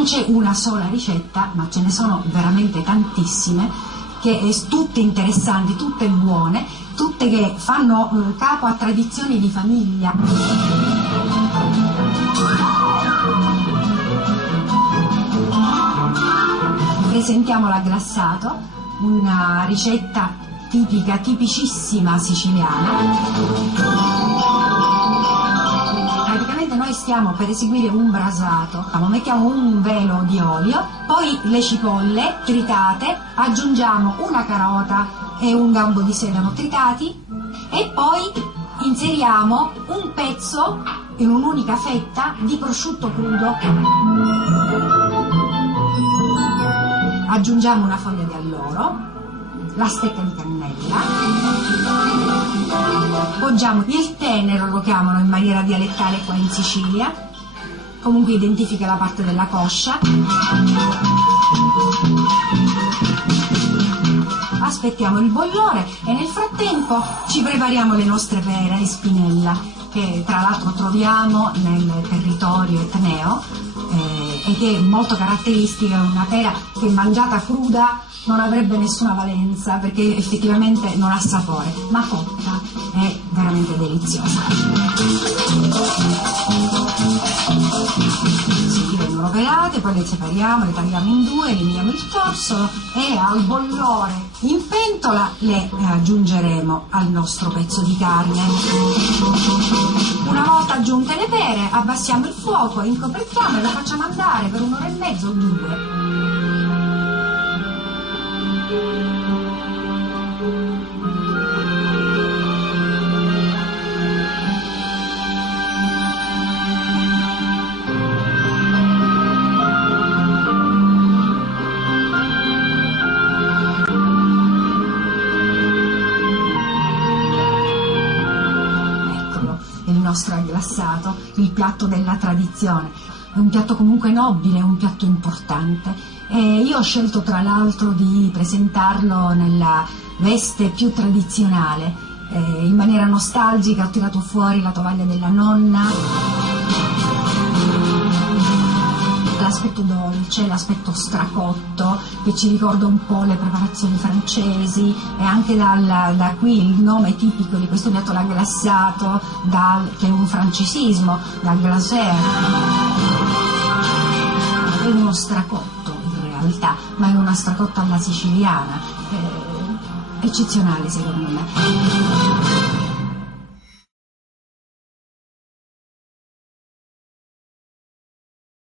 non c'è una sola ricetta, ma ce ne sono veramente tantissime, tutte interessanti, tutte buone, tutte che fanno capo a tradizioni di famiglia. Presentiamo l'agglassato, una ricetta tipicissima siciliana. Praticamente noi stiamo per eseguire un brasato, mettiamo un velo di olio, poi le cipolle tritate, aggiungiamo una carota e un gambo di sedano tritati e poi inseriamo un pezzo in un'unica fetta di prosciutto crudo. Aggiungiamo una foglia di alloro, la stecca di cannella, poggiamo il tenero, lo chiamano in maniera dialettale qua in Sicilia, comunque identifica la parte della coscia. Aspettiamo il bollore e nel frattempo ci prepariamo le nostre pere di spinella, che tra l'altro troviamo nel territorio etneo e che è molto caratteristica, una pera che mangiata cruda non avrebbe nessuna valenza perché effettivamente non ha sapore, ma cotta è veramente deliziosa. Sì, vengono pelate, poi le separiamo, le tagliamo in due, eliminiamo il torsolo e al bollore in pentola le aggiungeremo al nostro pezzo di carne. Una volta aggiunte le pere abbassiamo il fuoco, incoperchiamo e lo facciamo andare per 1 ora e mezzo o 2. Il nostro agglassato, il piatto della tradizione, è un piatto comunque nobile, è un piatto importante e io ho scelto tra l'altro di presentarlo nella veste più tradizionale, in maniera nostalgica ho tirato fuori la tovaglia della nonna, l'aspetto dolce, l'aspetto stracotto che ci ricorda un po' le preparazioni francesi e anche da qui il nome tipico di questo piatto, l'agglassato, che è un francesismo, dal glacer. È uno stracotto in realtà, ma è una stracotta alla siciliana, eccezionale secondo me.